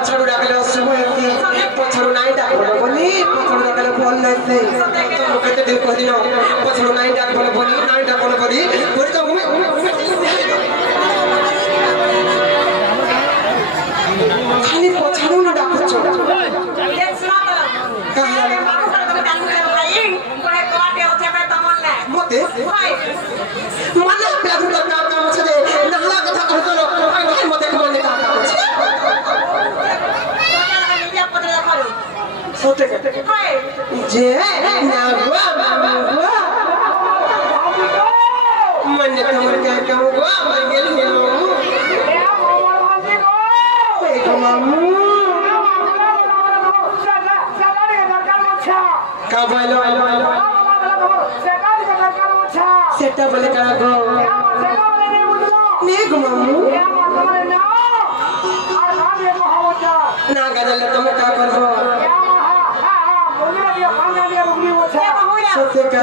पछाड़ू डाकले सुबह पछाड़ू नहीं डाक बोली पछाड़ू डाकले बोल नहीं तो कहते दिन कह दिन पछाड़ू नहीं डाक बोली नहीं डाक बोली बोली तो खाली पछाड़ू ना डाकुछ मते मना प्यार का काम छ जे नहला कथा कहतो भाई मते कोन का काम छ सोते जे ना हुआ मन तुम क्या कहूँगा मैं गेल हेलो एक मामू का बोलो सेटा बोले करा गो नेग मामू ना गजल तुम का करबो सोते का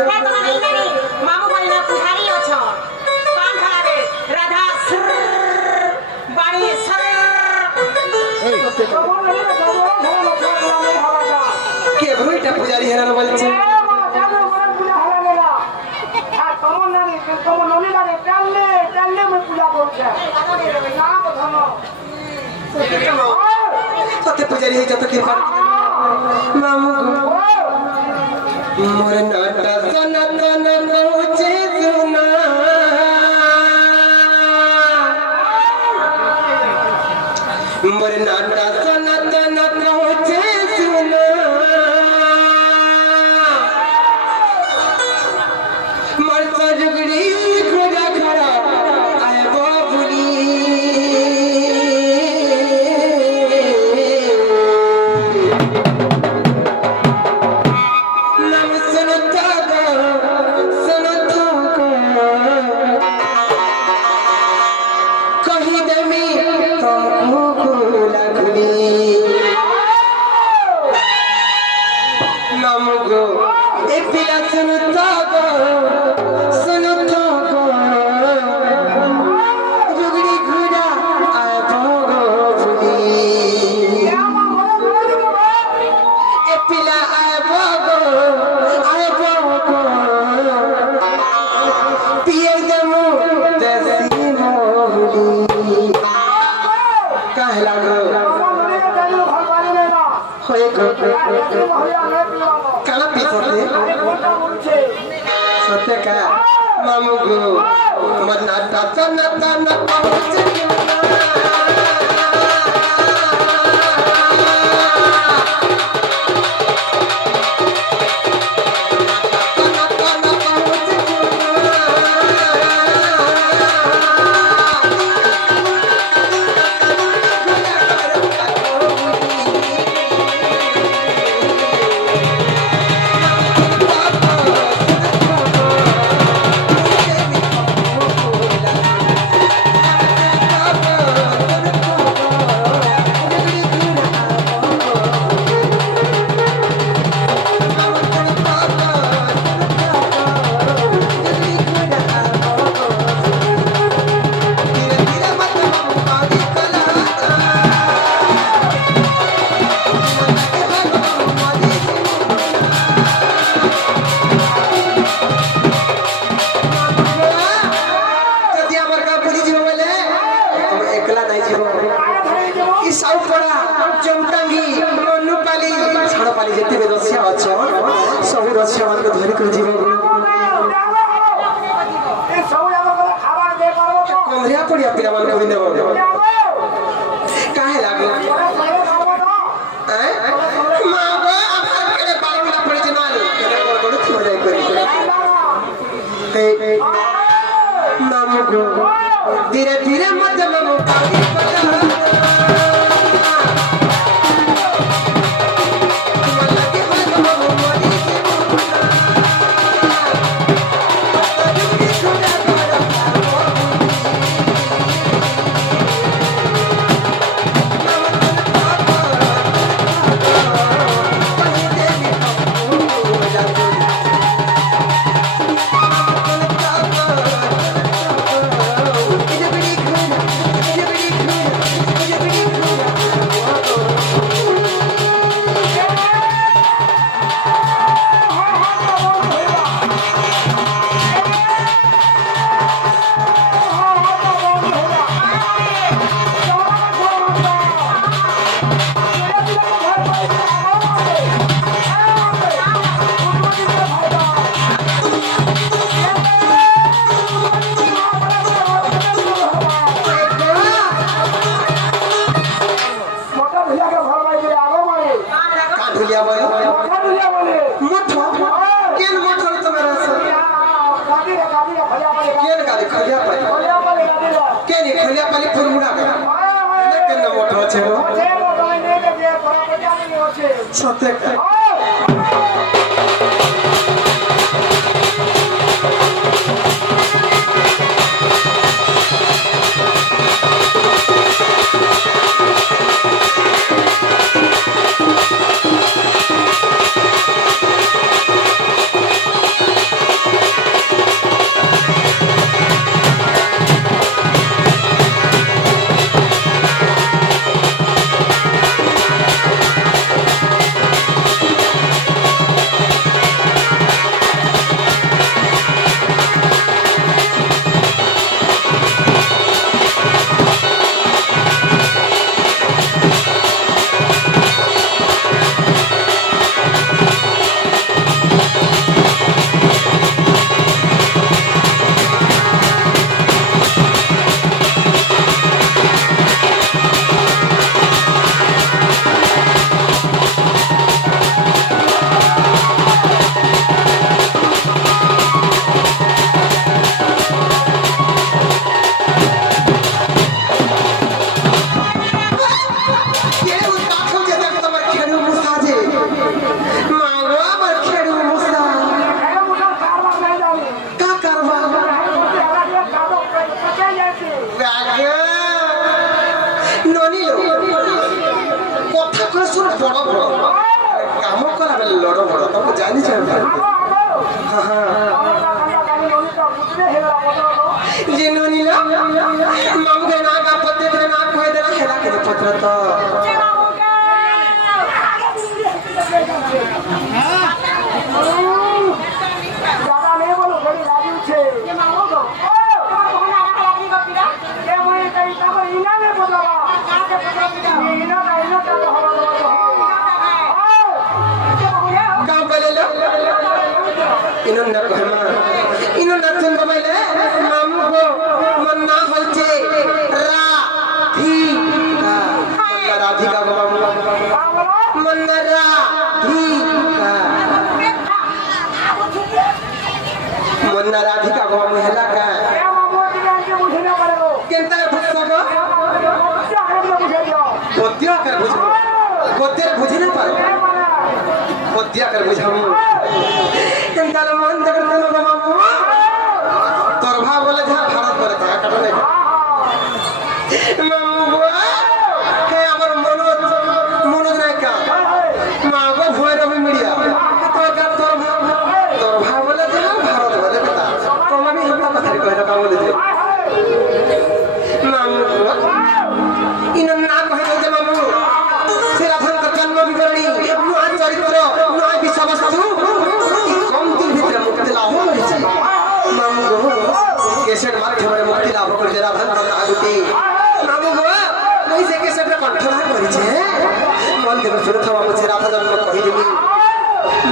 मामू बोलना पुजारी अछो पान खलाबे राधा सर बाड़ी सर के भइटा पुजारी हेरान बोलछे सत्य पुजारी है जत के पर मामू मोर नाटा सनातन पहुंचे सुना मोर नाटा सनातन पहुंचे सुना मोर सजुगड़ी खोजा खड़ा आए बाबुली सत्य का मामू गो मरना ता ना पहुंचे पड़िया पिला मान को देबो काहे लागो मां गो आभार करे बावला पड़े जे मारे करे कोन थी जाय करी मामू गो धीरे धीरे मत मामू पानी पता ଅଛି ର ସତେ राधिका को महिला का केंता पुस्तक गद्य कर बुझो गद्य बुझी ना पारो गद्य कर बुझाऊ केंता मन जगत नो मामू तोर भाव बोले जा भारत पर था काटो नहीं मामू बुआ के हमर मनोज नहीं का मां को भोय रवि मीडिया तो का तोर भाव बोले जा भारत बोले बता तो मामी हमरा कथा कहलो का बोले जे मामू इन ना कहलो जे मामू से राधन का जन्म विवरणी नुआ चरित्र नुआ विषय वस्तु कम दिन भीतर मुक्ति लाभ होइছে मामू केसेट माध्यमरे मुक्ति लाभ करते राधन का आगुती मामू नहीं से केसेट रे कंठना करिছে मन देव सुरथ मामू से राधा जन्म कहि देबी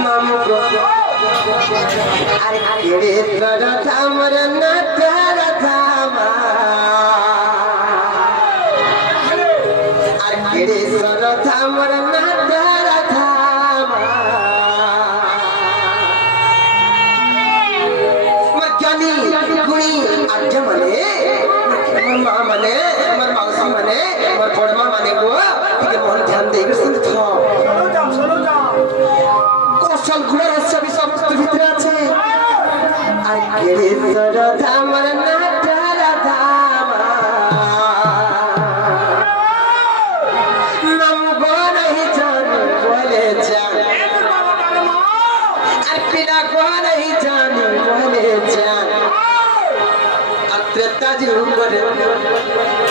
मामू अरे केड़े राधा हमर नाथ राधा केड़े सरथ हमर नाथ राधा मर ज्ञानी गुणी आज्ञा माने मर मां माने मर मौसी माने मर बड़मा माने को ठीक मन ध्यान दे सुन थो सुनो जा कौशल गुण रहस्य भी समस्त भीतर আছে আর কেড়ে सरथ हमर नाथ राधा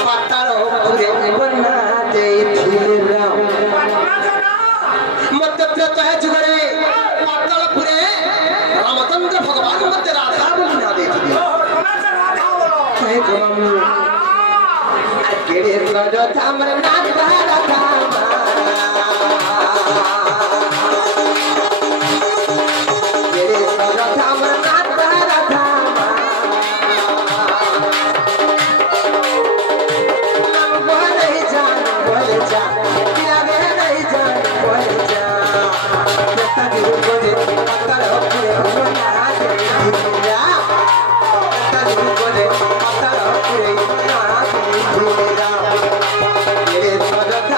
पाताल पुरे बना दे मत त्रय जुगरे पाताल पुरे रामचंद्र भगवान मत राधा बना दे केड़े सरथ हमर नाथ राधा केड़े सरथ हमर नाथ राधा Pata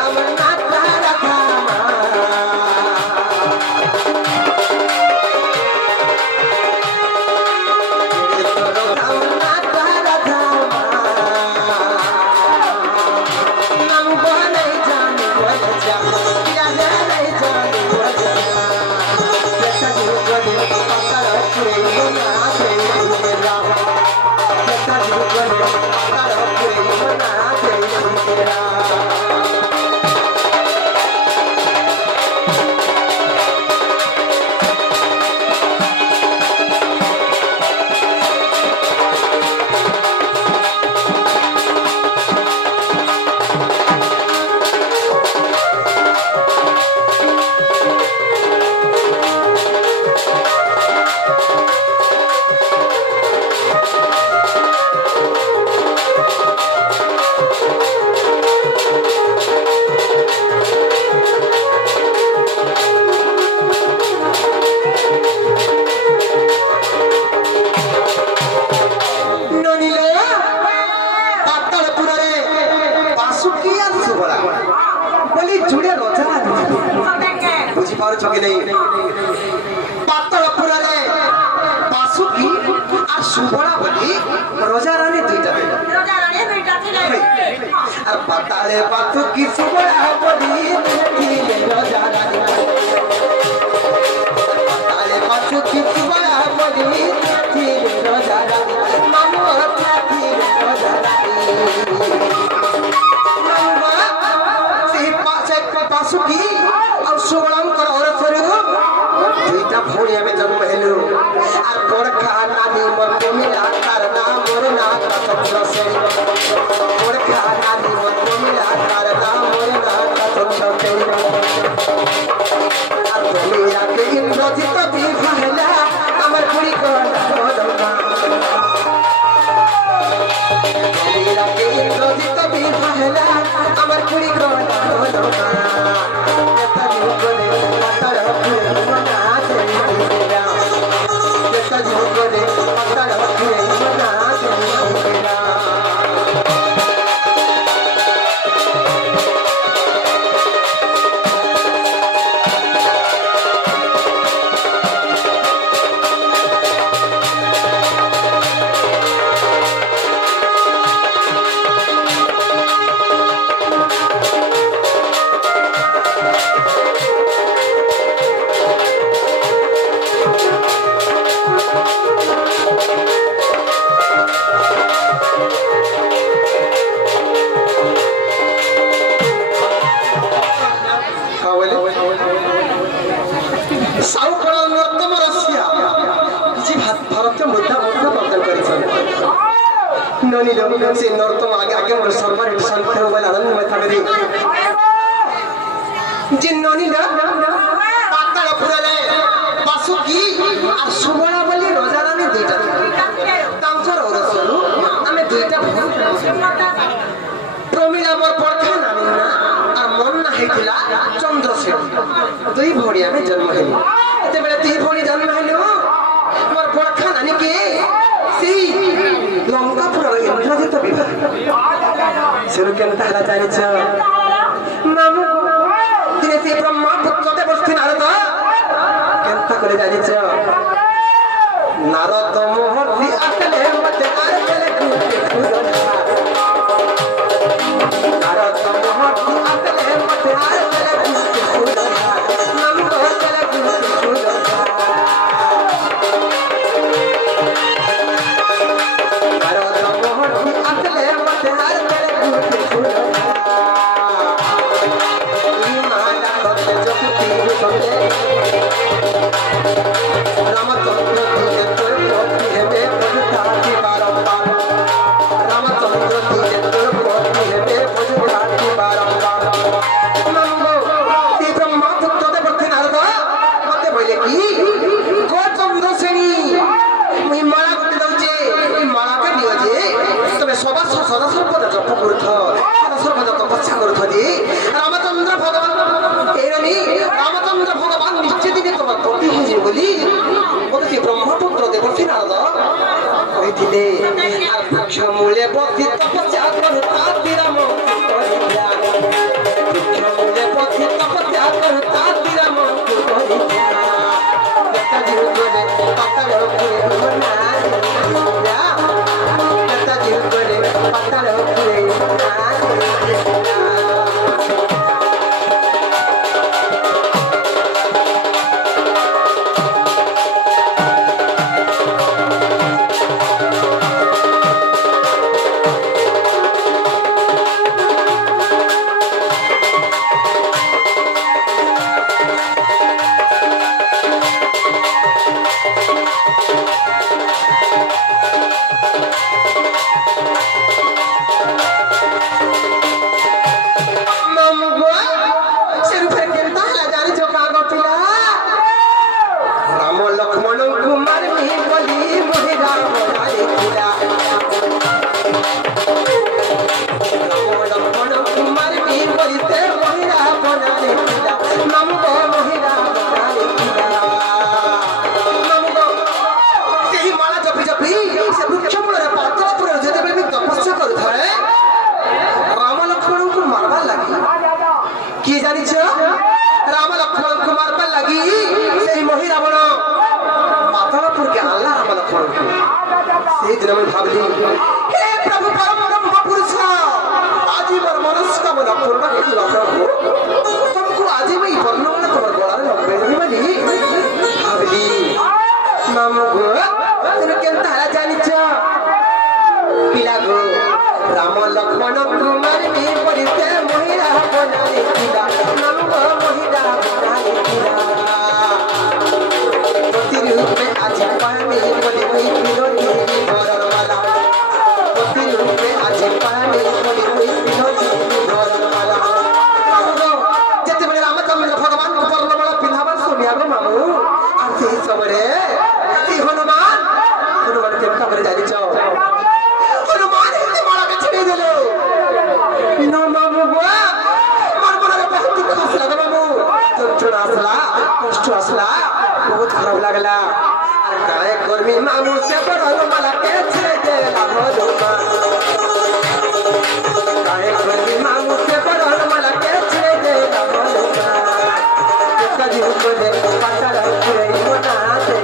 ସୁବଳା ବୋଲି ଯୁଡେ ରଜା ବୁଝିପାରୁଛ କି ନାହିଁ ପାତଳପୁରରେ ବାସୁକି আর সুবলা বলি রোজা রানী দুইটা আর পাতালে পাতু কি সুবলা বলি রোজা রানী পাতালে পাতু কি সুবলা বলি রোজা রানী মামু থাকি রোজা রানী সেই পাশে বাসুকি আর সুবলাঙ্কর অরসরে দুইটা ভরি আমি জন্ম হেলু আর পরখা নানি মোর কমিলা তার নাম মোর না কত সে পরখা নানি মোর কমিলা তার নাম মোর না কত সে আর তুমি আগে ইন্দ্রজিৎ বিভাহলা আমার কুড়ি কলা বদনা তুমি আগে ইন্দ্রজিৎ বিভাহলা আমার কুড়ি কলা বদনা এটা জীবনে পাতার ফুলে মনা দেইরা এটা জীবনে পাতার ফুলে মনা দেইরা से नर्तम आगे आगे मोर सरकार शांत हो वाला आनंद में था मेरी जिन ननी ना पाताल पुराले बासुकी আর সুবলা বলি রোজা রানী দুইটা তামছর ওরসলু আমি দুইটা প্রমিলা মোর পরখা নানি না আর মন না হইতিলা চন্দ্রশেখর দুই ভরি আমি জন্ম হইলি এতে বেলা দুই ভরি জন্ম হইলো মোর পরখা নানি কে সেই লঙ্কাপুরের ইন্দ্রজিৎ বিভাগ সেরু কেমন তাহলে জানিছ মামু দিনে সেই ব্রহ্মপুত্রতে বসতি নারদ কেমতা করে জানিছ নারদ মোহর্তি আসলে মতে আর চলে ঘুরতে ঘুরনা নারদ মোহর্তি আসলে মতে আর চলে ঘুরতে ঘুরনা মামু চলে ঘুরতে ঘুরনা মূলে বসি তপস্যা করু তাতিরাম মূলে বসি তপস্যা করু তাতিরাম পাতাল दिन मैं भावली हे प्रभु परम ब्रह्म पुरुष आज मोर मनस्कामना पूर्ण हेतु प्रभु तुमको आज मैं वर्णना तुम्हार गलार लंबे नहीं बनी भावली मामू गो तुम केनता हला जानिछ पिला गो राम लक्ष्मण कुमार में परिते महिला बनाई पिला नाम महिला बनाई पिला रूप में आज पानी बोले वही विरोधी घरवाला पति रूप में आज पानी बोले वही विरोधी घरवाला जते बड़े रामचंद्र भगवान को पर्णमाला पिंधावा सोनिया रो मामू और से सबरे ती हनुमान के खबर जानी चाओ हनुमान के माला के छेड़ देलो नो मामू बुआ मन मन बहुत खुश लगा मामू तो छोड़ा असला कष्ट असला बहुत खराब लगला अरे काय कर्मी मामू से बड़ो मला के छे देला भोलुमा काय कर्मी मामू से बड़ो मला के छे देला भोलुमा कदी कोले पत्थर पुरे मोना दे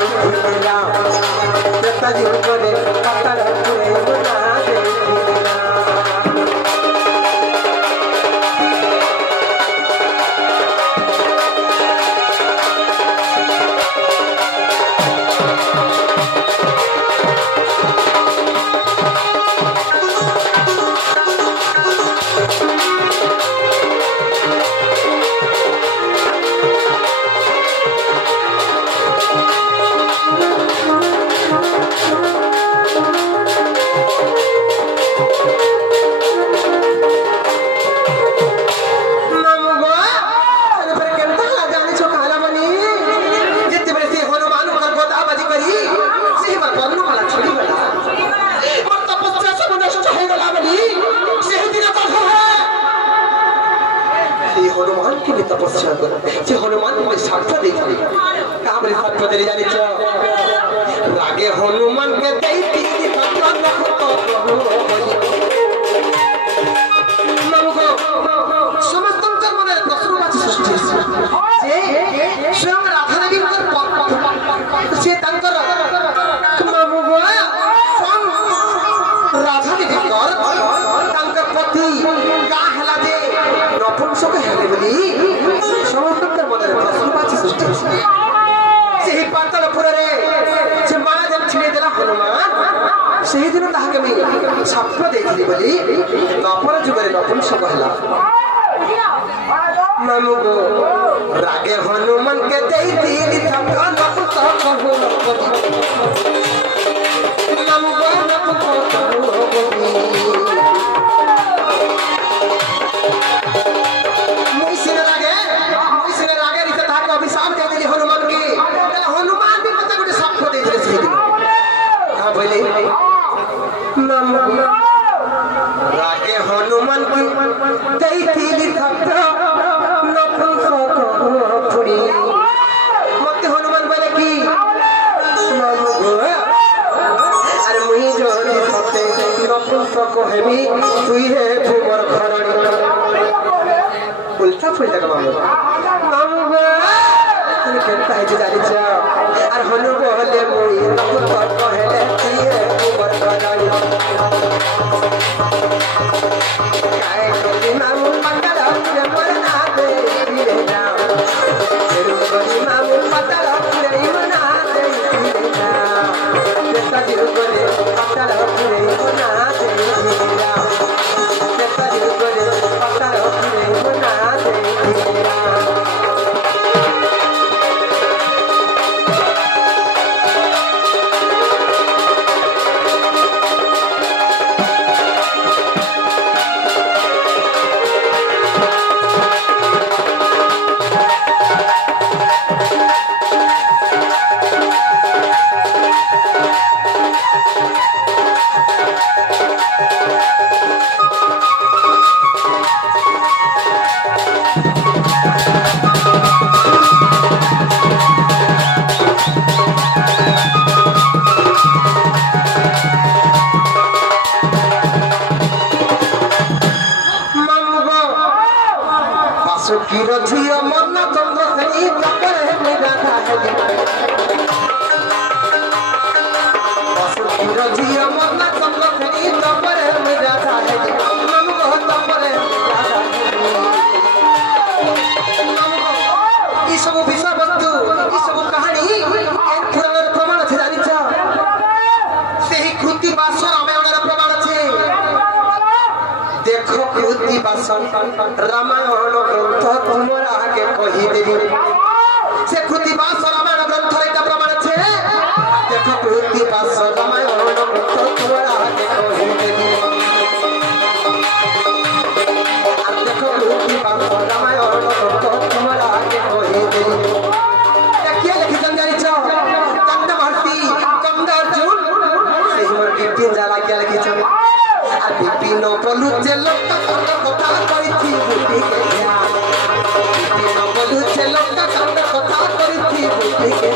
दिला कदी कोले पत्थर पुरे मोना दे दिला हनुमान को साक्ष्य देखी काबरे साक्ष्य दे जानी छ रागे हनुमान के दैती नमको समस्त मन प्रश्नवाची सृष्टि जे स्वयं राधा देवी से तंकर मामुगो संग राधा देवी कर तंकर पति का हला दे नपुंसक हेले बोली समस्त मन प्रश्नवाची सृष्टि से पातलपुर रे से माला जब छिड़े देला हनुमान ସେହି ଦିନ ତାହାକେ ମୁଇଁ ସ୍ୱପ୍ନ ଦେଇଥିଲି ବୋଲି ଦ୍ୱାପର ଯୁଗରେ ନପୁଂସକ ହେଲା ମାମୁଗୋ ରାଗେ ହନୁମାନ କେ ଦେଇଥିଲି ଥକ ନପୁଂସକ ହୋ ମାମୁଗୋ ନପୁଂସକ ହୋ ମୁଇଁ ସିନେ ରାଗେ ରିତେ ତାହାକେ ଅଭିଶାପ ଦେଇଥିଲି ହନୁମାନ କେ ହନୁମାନ ବି ମତେ ଗୋଟେ ସ୍ୱପ୍ନ ଦେଇଥିଲେ ସେହି ଦିନ हाँ बोले रागे हनुमान की दैथिली थप्र नपुंसक पुरी मते हनुमान बोले की अरे मुई जोरी थते नपुंसक हेमी तुई हे भूमर घरणी उल्टा फुलटा का मामला तुम केनता है जानी छ अरे हनु बोले मुई नपुंसक हेले तुई भूमर घरणी काय कोली मामू पतला पुरे मोर ना दे दिले ना तेरू कोली मामू पतला पुरे ना दे दिले ना तेता दिल कोले पतला पुरे ना दे दिले ना तेता दिल कोले पतला पुरे ना दे दिले ना रजिया मना चंद्र खरी तपरे मेरा जाए मामू को तपरे मेरा जाए ई सब विषय वस्तु ई सब कहानी ए पुराणर प्रमाण আছে জানিছ সেই কৃতি বাসন রামায়ণের প্রমাণ আছে দেখো কৃতি বাসন রামায়ণ গ্রন্থ তোমার আগে কহি দেবি সে কৃতি বাসন রামায়ণ গ্রন্থ এটা প্রমাণ আছে দেখো কৃতি বাসন রামায়ণ গ্রন্থ তোমার আগে কহি দেবি আর দেখো কৃতি বাসন রামায়ণ গ্রন্থ তোমার আগে কহি দেবি কে লিখিছেন জানিছ কান্দ মহর্ষি কন্দ অর্জুন সেই মোর বিপিন জ্বালা কে লিখিছেন আর বিপিন বলু যে লোকটা কত কথা কইছি বুঝিকে বিপিন বলু যে লোকটা কত কথা কইছি বুঝিকে